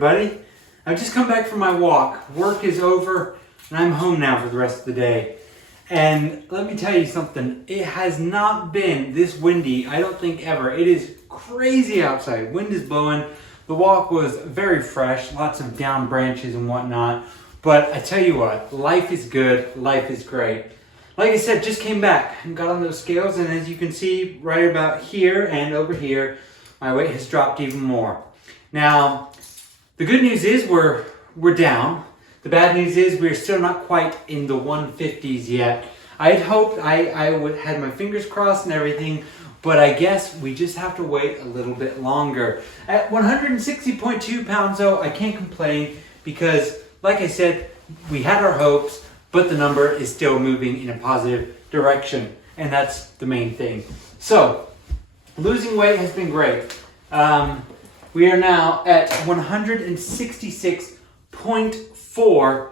everybody. I've just come back from my walk. Work is over and I'm home now for the rest of the day. And let me tell you something, it has not been this windy, I don't think ever. It is crazy outside. Wind is blowing. The walk was very fresh, lots of down branches and whatnot. But I tell you what, life is good, life is great. Like I said, just came back and got on those scales, and as you can see right about here and over here, my weight has dropped even more. Now, the good news is we're down. The bad news is we're still not quite in the 150s yet. I had hoped, I had my fingers crossed and everything, but I guess we just have to wait a little bit longer. At 160.2 pounds though, I can't complain because, like I said, we had our hopes, but the number is still moving in a positive direction, and that's the main thing. So, losing weight has been great. We are now at 166.4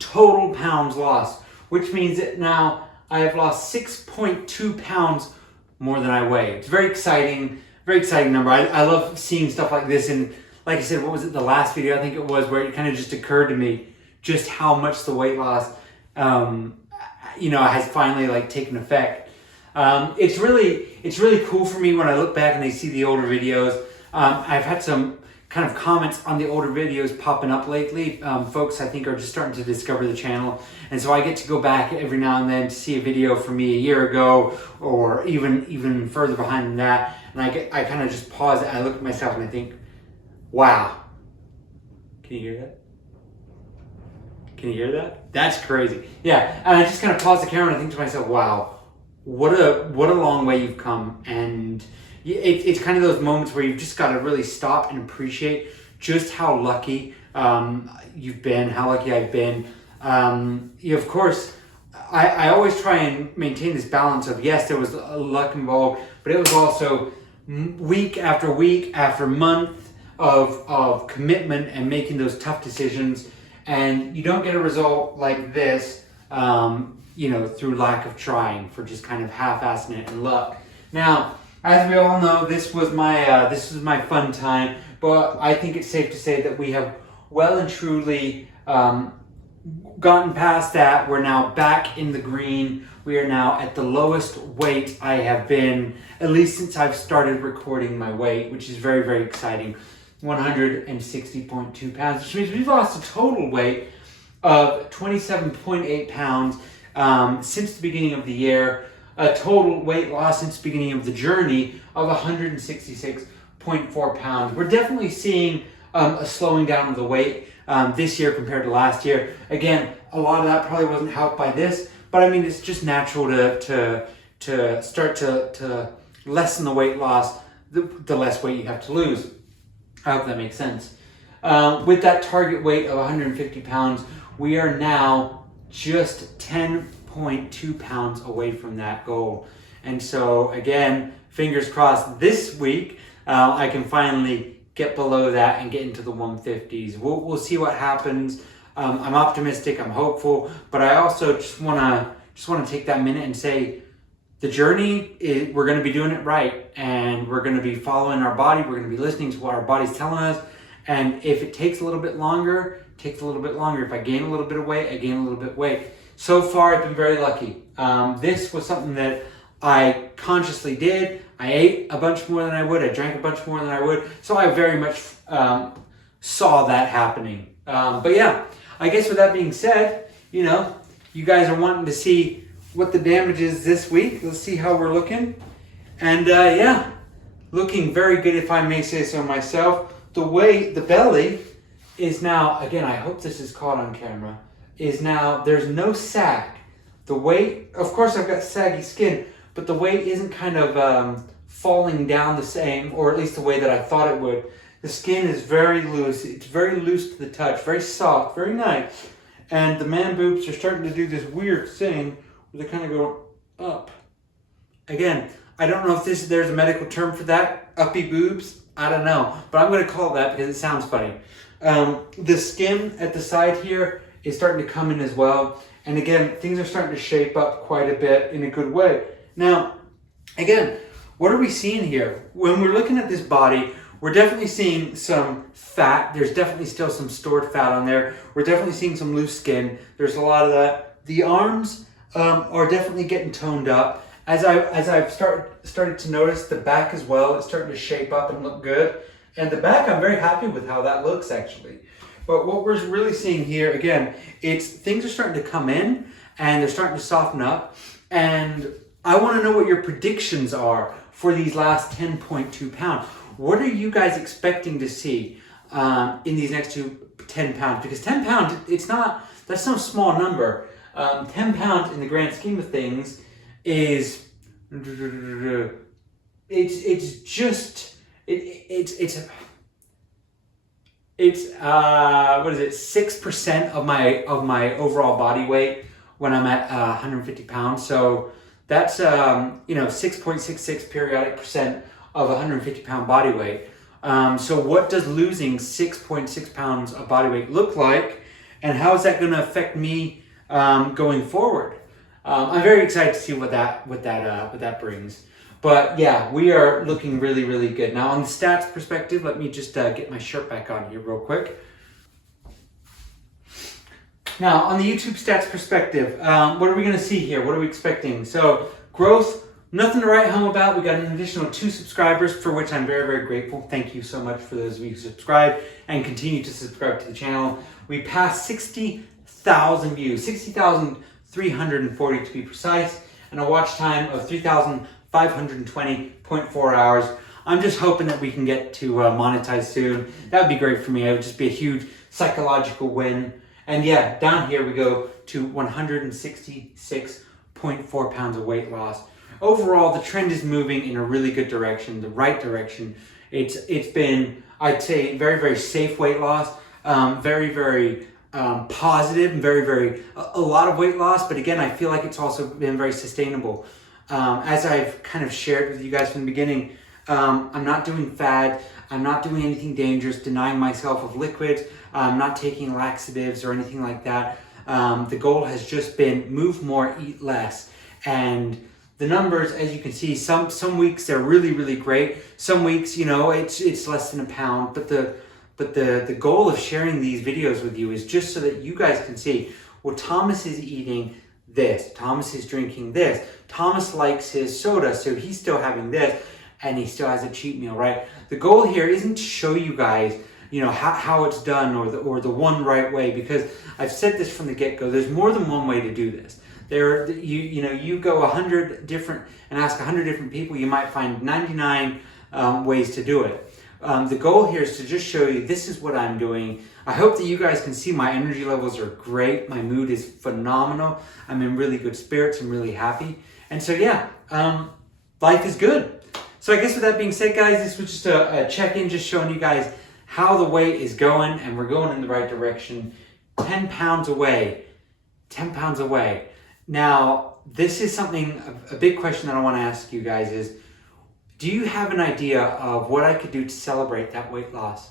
total pounds lost, which means that now I have lost 6.2 pounds more than I weigh. It's very exciting number. I love seeing stuff like this, and like I said, what was it, the last video I think it was, where it kind of just occurred to me just how much the weight loss has finally taken effect. It's really cool for me when I look back and I see the older videos. I've had some kind of comments on the older videos popping up lately. Folks I think are just starting to discover the channel, and so I get to go back every now and then to see a video from me a year ago, or even further behind than that, and I kind of just pause it, I look at myself and I think, wow. Can you hear that? Can you hear that? That's crazy. Yeah, and I just kind of pause the camera and I think to myself, wow, what a long way you've come. And it's kind of those moments where you've just got to really stop and appreciate just how lucky you've been, how lucky I've been. Of course, I always try and maintain this balance of, yes, there was luck involved, but it was also week after month of commitment and making those tough decisions. And you don't get a result like this, through lack of trying, for just kind of half-assing it and luck. Now, as we all know, this was my fun time, but I think it's safe to say that we have well and truly gotten past that. We're now back in the green. We are now at the lowest weight I have been, at least since I've started recording my weight, which is very, very exciting. 160.2 pounds, which means we've lost a total weight of 27.8 pounds since the beginning of the year. A total weight loss since the beginning of the journey of 166.4 pounds. We're definitely seeing a slowing down of the weight this year compared to last year. Again, a lot of that probably wasn't helped by this, but I mean, it's just natural to start to lessen the weight loss, the less weight you have to lose. I hope that makes sense. With that target weight of 150 pounds, we are now just 10.2 pounds away from that goal. And so again, fingers crossed this week, I can finally get below that and get into the 150s. We'll see what happens. I'm optimistic, I'm hopeful, but I also just want to take that minute and say, the journey, we're going to be doing it right, and we're going to be following our body. We're going to be listening to what our body's telling us. And if it takes a little bit longer, it takes a little bit longer. If I gain a little bit of weight, I gain a little bit of weight. So far, I've been very lucky. This was something that I consciously did. I ate a bunch more than I would. I drank a bunch more than I would. So I very much saw that happening. But yeah, I guess with that being said, you guys are wanting to see what the damage is this week. Let's see how we're looking. And looking very good, if I may say so myself. The belly is now, again, I hope this is caught on camera, is now, there's no sag. The weight, of course I've got saggy skin, but the weight isn't kind of falling down the same, or at least the way that I thought it would. The skin is very loose. It's very loose to the touch, very soft, very nice. And the man boobs are starting to do this weird thing where they kind of go up. Again, I don't know if there's a medical term for that, uppy boobs. I don't know, but I'm going to call it that because it sounds funny. The skin at the side here is starting to come in as well. And again, things are starting to shape up quite a bit in a good way. Now, again, what are we seeing here? When we're looking at this body, we're definitely seeing some fat. There's definitely still some stored fat on there. We're definitely seeing some loose skin. There's a lot of that. The arms are definitely getting toned up. As I've started to notice the back as well, it's starting to shape up and look good. And the back, I'm very happy with how that looks actually. But what we're really seeing here, again, it's things are starting to come in and they're starting to soften up. And I want to know what your predictions are for these last 10.2 pounds. What are you guys expecting to see in these next 10 pounds? Because 10 pounds, that's no small number. 10 pounds in the grand scheme of things is, what is it, 6% of my overall body weight when I'm at 150 pounds. So that's 6.66 periodic percent of 150 pound body weight. So what does losing 6.6 pounds of body weight look like, and how is that going to affect me going forward? I'm very excited to see what that brings. But yeah, we are looking really, really good. Now on the stats perspective, let me just get my shirt back on here real quick. Now on the YouTube stats perspective, what are we going to see here? What are we expecting? So growth, nothing to write home about. We got an additional 2 subscribers, for which I'm very, very grateful. Thank you so much for those of you who subscribe and continue to subscribe to the channel. We passed 60,000 views, 60,340 to be precise, and a watch time of 3,520.4 hours. I'm just hoping that we can get to monetize soon. That would be great for me. It would just be a huge psychological win. And yeah, down here we go to 166.4 pounds of weight loss. Overall, the trend is moving in a really good direction, the right direction. It's been, I'd say, very, very safe weight loss, very, very positive, and a lot of weight loss. But again, I feel like it's also been very sustainable. As I've kind of shared with you guys from the beginning, I'm not doing fad. I'm not doing anything dangerous, denying myself of liquids. I'm not taking laxatives or anything like that. The goal has just been move more, eat less. And the numbers, as you can see, some weeks they're really, really great. Some weeks, it's less than a pound. But the goal of sharing these videos with you is just so that you guys can see, well, Thomas is eating this. Thomas is drinking this. Thomas likes his soda, so he's still having this, and he still has a cheat meal, right? The goal here isn't to show you guys, how it's done or the one right way, because I've said this from the get-go. There's more than one way to do this. You go 100 different and ask 100 different people, you might find 99 ways to do it. The goal here is to just show you this is what I'm doing. I hope that you guys can see my energy levels are great. My mood is phenomenal. I'm in really good spirits. I'm really happy. And so yeah, life is good. So I guess with that being said, guys, this was just a check-in, just showing you guys how the weight is going, and we're going in the right direction. 10 pounds away. 10 pounds away. Now, this is something, a big question that I want to ask you guys is, do you have an idea of what I could do to celebrate that weight loss?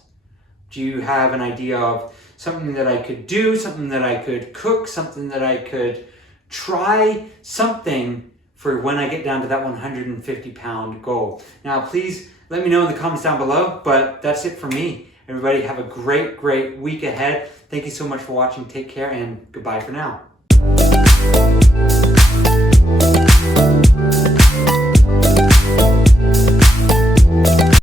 Do you have an idea of something that I could do, something that I could cook, something that I could try, something for when I get down to that 150 pound goal? Now, please let me know in the comments down below, but that's it for me. Everybody have a great, great week ahead. Thank you so much for watching. Take care and goodbye for now.